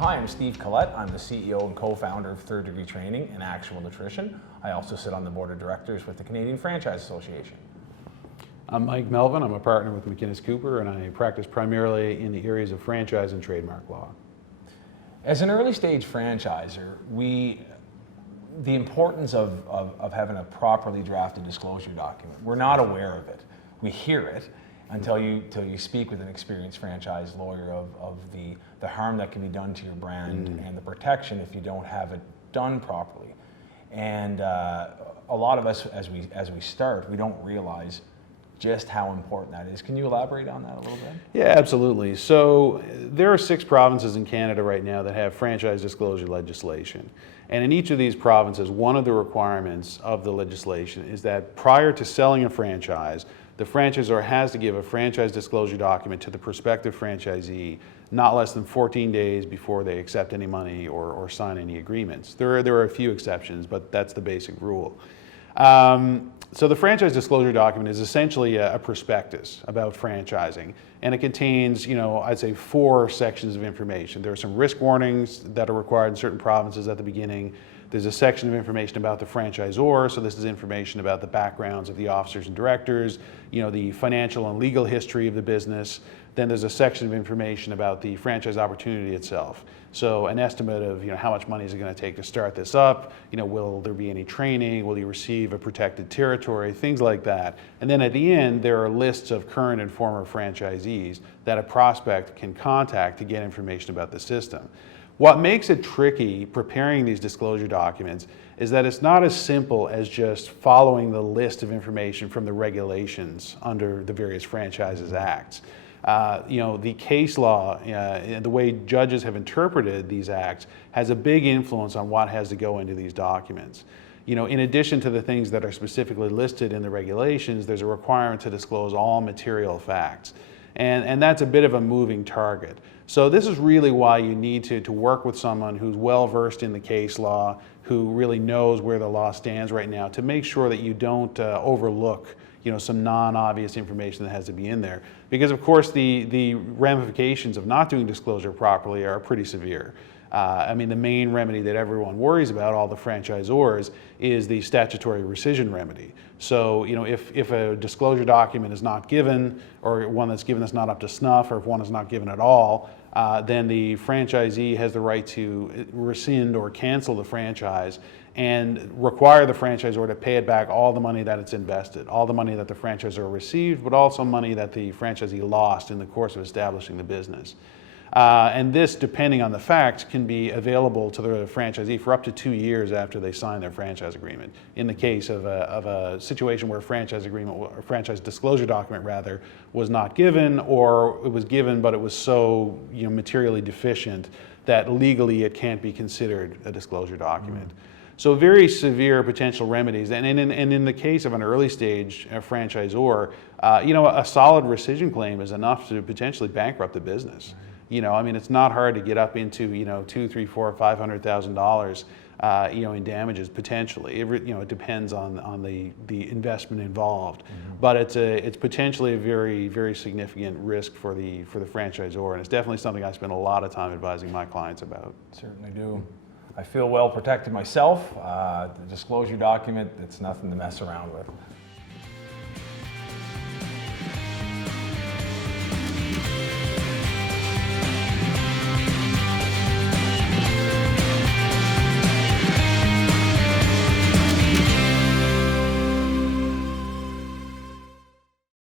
Hi, I'm Steve Collette. I'm the CEO and co-founder of Third Degree Training and Actual Nutrition. I also sit on the board of directors with the Canadian Franchise Association. I'm Melvin. I'm a partner with McInnes Cooper, and I practice primarily in the areas of franchise and trademark law. As an early stage franchisor, the importance of having a properly drafted disclosure document, we're not aware of it. We hear it until you speak with an experienced franchise lawyer of the harm that can be done to your brand and the protection if you don't have it done properly. And a lot of us, as we start, we don't realize just how important that is. Can you elaborate on that a little bit? Yeah, absolutely. So there are 6 provinces in Canada right now that have franchise disclosure legislation. And in each of these provinces, one of the requirements of the legislation is that prior to selling a franchise, the franchisor has to give a franchise disclosure document to the prospective franchisee not less than 14 days before they accept any money or sign any agreements. There are a few exceptions, but that's the basic rule. So the franchise disclosure document is essentially a prospectus about franchising, and it contains, I'd say 4 sections of information. There are some risk warnings that are required in certain provinces at the beginning. There's a section of information about the franchisor, so this is information about the backgrounds of the officers and directors, the financial and legal history of the business. Then there's a section of information about the franchise opportunity itself. So an estimate of how much money is it going to take to start this up, will there be any training, will you receive a protected territory, things like that. And then at the end there are lists of current and former franchisees that a prospect can contact to get information about the system. What makes it tricky preparing these disclosure documents is that it's not as simple as just following the list of information from the regulations under the various franchises acts. The case law and the way judges have interpreted these acts has a big influence on what has to go into these documents. In addition to the things that are specifically listed in the regulations, there's a requirement to disclose all material facts. And that's a bit of a moving target. So this is really why you need to work with someone who's well versed in the case law, who really knows where the law stands right now, to make sure that you don't overlook some non-obvious information that has to be in there. Because of course the ramifications of not doing disclosure properly are pretty severe. The main remedy that everyone worries about, all the franchisors, is the statutory rescission remedy. So, if a disclosure document is not given, or one that's given that's not up to snuff, or if one is not given at all, then the franchisee has the right to rescind or cancel the franchise and require the franchisor to pay it back all the money that it's invested, all the money that the franchisor received, but also money that the franchisee lost in the course of establishing the business. And this, depending on the facts, can be available to the franchisee for up to 2 years after they sign their franchise agreement. In the case of a situation where a franchise agreement, or franchise disclosure document rather, was not given, or it was given but it was so materially deficient that legally it can't be considered a disclosure document. So very severe potential remedies, and in the case of an early stage franchisor, a solid rescission claim is enough to potentially bankrupt the business. It's not hard to get up into $200,000, $300,000, $400,000, $500,000 in damages potentially. It depends on the investment involved, but it's potentially a very, very significant risk for the franchisor, and it's definitely something I spend a lot of time advising my clients about. Certainly do. I feel well protected myself. The disclosure document, it's nothing to mess around with.